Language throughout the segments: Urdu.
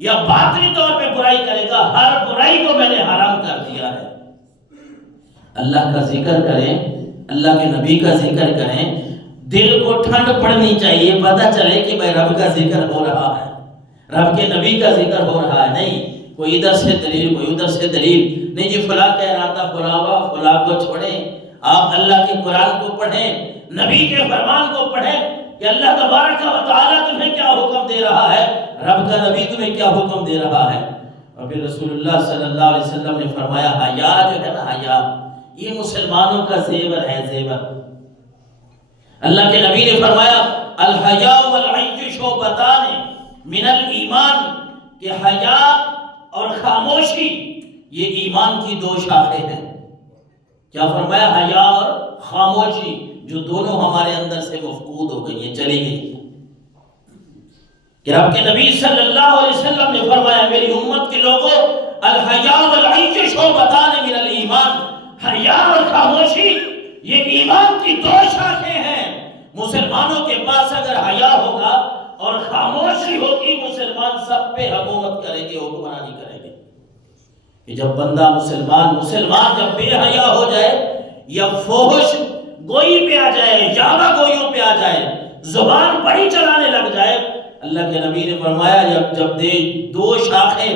یا باطنی طور پہ برائی کرے گا، ہر برائی کو میں نے حرام کر دیا ہے۔ اللہ کا ذکر کریں، اللہ کے نبی کا ذکر کریں، دل کو ٹھنڈ پڑنی چاہیے، پتہ چلے کہ بھائی رب کا ذکر ہو رہا ہے، رب کے نبی کا ذکر ہو رہا ہے۔ نہیں کوئی ادھر سے دلیل، کوئی ادھر سے دلیل، نہیں جی فلاں کہہ رہا تھا فلاں کو چھوڑیں، آپ اللہ کے قرآن کو پڑھیں، نبی کے فرمان کو پڑھیں کہ اللہ تبارک و تعالیٰ تمہیں کیا حکم دے رہا ہے، رب کا نبی تمہیں کیا حکم دے رہا ہے۔ اور پھر رسول اللہ صلی اللہ علیہ وسلم نے فرمایا حیا جو ہے نا، حیا یہ مسلمانوں کا زیور ہے، زیور۔ اللہ کے نبی نے فرمایا الحیا والعی شعبتان من الایمان، کہ حیا اور خاموشی یہ ایمان کی دو شاخیں ہیں۔ کیا فرمایا؟ حیا اور خاموشی، جو دونوں ہمارے اندر سے مفقود ہو گئی ہیں، چلی گئی ہیں۔ کہ رب کے نبی صلی اللہ علیہ وسلم نے فرمایا میری امت کے لوگوں الحیا والعی شعبتان من الایمان، حیا اور خاموشی یہ ایمان کی دو شاخیں ہیں۔ مسلمانوں کے پاس اگر حیا ہوگا اور خاموشی ہوگی، مسلمان سب پہ حکومت کریں گے، حکمرانی کریں گے۔ کہ جب بندہ مسلمان جب بے حیا ہو جائے، یا فحش گوئی پہ آ جائے، یابہ گوئیوں پہ آ جائے، زبان بڑی چلانے لگ جائے، اللہ کے نبی نے فرمایا جب دو شاخیں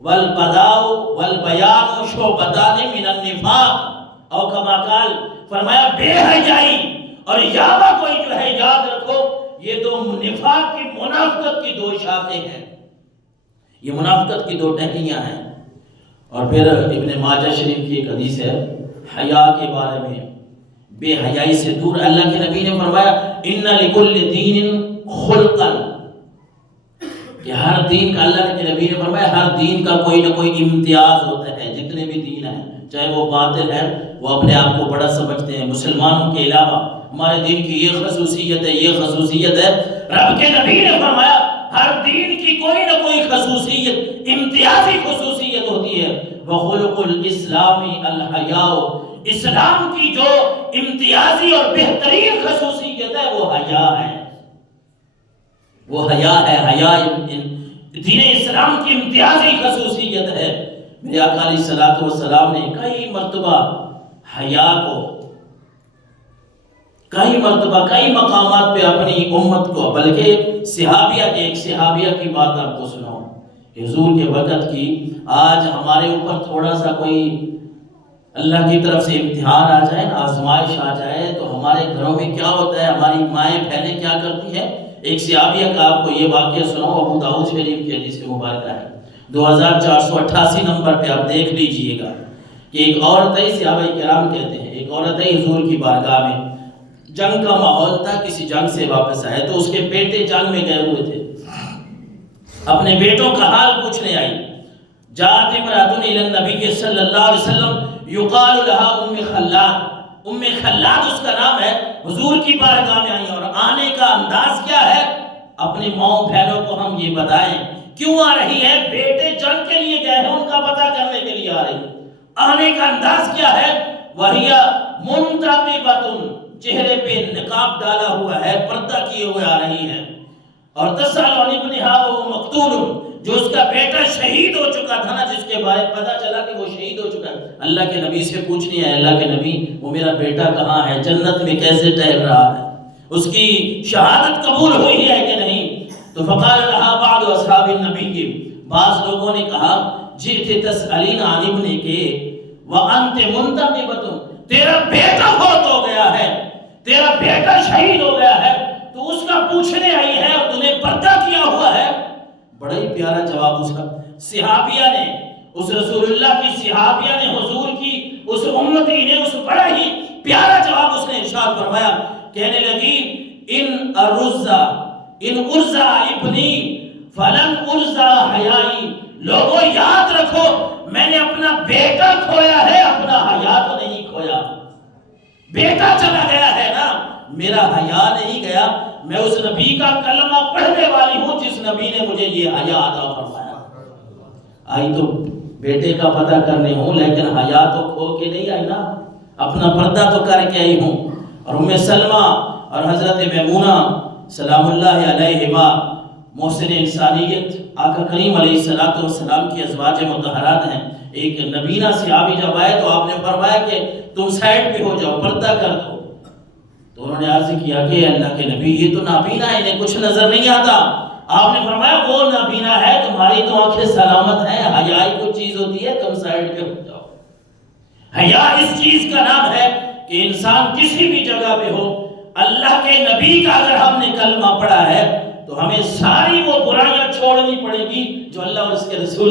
والبذاء والبیان شعبتان من النفاق، او کما قال، فرمایا بے حیائی اور یابہ گوئی جو ہے، یاد رکھو یہ دو نفاق کی، منافقت کی دو شاخیں ہیں، یہ منافقت کی دو ٹہنیاں ہیں۔ اور پھر ابن ماجہ شریف کی ایک حدیث ہے حیا کے بارے میں، بے حیائی سے دور۔ اللہ کے نبی نے فرمایا ان لکل دین خلقا، کہ ہر دین کا، اللہ کے نبی نے فرمایا ہر دین کا کوئی نہ کوئی امتیاز ہوتا ہے۔ جتنے بھی دین ہیں، چاہے وہ باطل ہے، وہ اپنے آپ کو بڑا سمجھتے ہیں، مسلمانوں کے علاوہ ہمارے دین کی یہ خصوصیت ہے، یہ خصوصیت ہے۔ رب کے نبی نے فرمایا ہر دین کی کوئی نہ کوئی خصوصیت، امتیازی خصوصیت ہوتی ہے۔ وَخُلُقُ الْإِسْلَامِ الْحَيَاءُ، اسلام کی جو امتیازی اور بہترین خصوصیت ہے وہ حیا ہے، وہ حیا ہے۔ حیا دین اسلام کی امتیازی خصوصیت ہے۔ میرے آقا علیہ الصلوۃ والسلام نے کئی مرتبہ حیا کو، کئی مرتبہ کئی مقامات پہ اپنی امت کو، بلکہ صحابیہ کی، ایک صحابیہ کی بات آپ کو سناؤں، حضور کے وقت کی۔ آج ہمارے اوپر تھوڑا سا کوئی اللہ کی طرف سے امتحان آ جائے، آزمائش آ جائے، تو ہمارے گھروں میں کیا ہوتا ہے، ہماری مائیں بہنیں کیا کرتی ہیں۔ ایک صحابیہ کا آپ کو یہ واقعہ سناؤں، ابو داؤد شریف کی حدیث مبارکہ ہے، 2488 نمبر پہ آپ دیکھ لیجئے گا کہ ایک عورت ہے، صحابہ کرام کہتے ہیں، ایک عورت ہے حضور کی بارگاہ میں، جنگ کا ماحول تھا، کسی جنگ سے واپس آئے تو اس کے بیٹے جنگ میں گئے ہوئے تھے، اپنے بیٹوں کا حال پوچھنے آئی۔ جاءت امرأۃ الی النبی صلی اللہ علیہ وسلم یقال لها ام خلاد، ام خلاد اس کا نام ہے، حضور کی بارگاہ میں آئی، اور آنے کا انداز کیا ہے، اپنی ماں بہنوں کو ہم یہ بتائیں کیوں آ رہی ہے، بیٹے جنگ کے لیے گئے ہیں، ان کا پتہ کرنے کے لیے آ رہی ہے۔ آنے کا انداز کیا ہے، وہی منتقبۃ، چہرے پہ نقاب ڈالا ہوا ہے، پردہ کیے ہوئے آ رہی ہے، اور تسأل عن ابنہا وہو مقتول، جو اس کا بیٹا شہید ہو چکا تھا نا، جس کے بارے پتہ چلا کہ وہ شہید ہو چکا ہے، اللہ کے نبی سے پوچھنی ہے، اللہ کے نبی وہ میرا بیٹا کہاں ہے، جنت میں کیسے ٹہل رہا ہے، اس کی شہادت قبول ہوئی ہے کہ نہیں۔ تو فقال لها بعض اصحاب النبی کے بعض لوگوں نے کہا جئت تسألین عن ابنک وانت منتقبۃ، تیرا بیٹا فوت ہو گیا ہے، تیرا بیٹا شہید ہو گیا ہے، تو اس کا پوچھنے آئی ہے اور تُو نے پردہ کیا ہوا ہے۔ بڑا ہی پیارا جواب اس کا صحابیہ نے، اس رسول اللہ کی صحابیہ نے، حضور کی اس امتی نے، اس بڑا ہی پیارا جواب اس نے ارشاد فرمایا، کہنے لگی ان ارزا ابنی فلن ارزا حیائی، لوگوں یاد رکھو میں نے اپنا بیٹا کھویا ہے، اپنا حیا تو نہیں کھویا۔ بیٹا چلا گیا ہے نا، میرا حیا نہیں گیا، میں اس نبی کا کلمہ پڑھنے والی ہوں جس نبی نے مجھے یہ حیا عطا فرمایا۔ آئی تو بیٹے کا پتہ کرنے ہوں، لیکن حیا تو کھو کے نہیں آئی نا، اپنا پردہ تو کر کے آئی ہوں۔ اور ام سلمہ اور حضرت میمونہ سلام اللہ علیہما محسن انسانیت آقا کریم علیہ السلام کی ازواج مطہرات ہیں. ایک نبینہ صحابی جب آئے تو آپ نے فرمایا کہ تم سائڈ پہ ہو جاؤ، پردہ کر دو. تو انہوں نے عرض کیا کہ اللہ کے نبی یہ تو نابینا ہے، انہیں کچھ نظر نہیں آتا. آپ نے فرمایا وہ نابینا ہے، تمہاری تو آنکھیں سلامت ہیں. حیا ہی کوئی چیز ہوتی ہے، تم سائڈ پہ ہو جاؤ. حیا اس چیز کا نام ہے کہ انسان کسی بھی جگہ پہ ہو، اللہ کے نبی کا اگر ہم نے کلمہ پڑھا ہے تو ہمیں ساری وہ برائیاں چھوڑنی پڑے گی جو اللہ اور اس کے رسول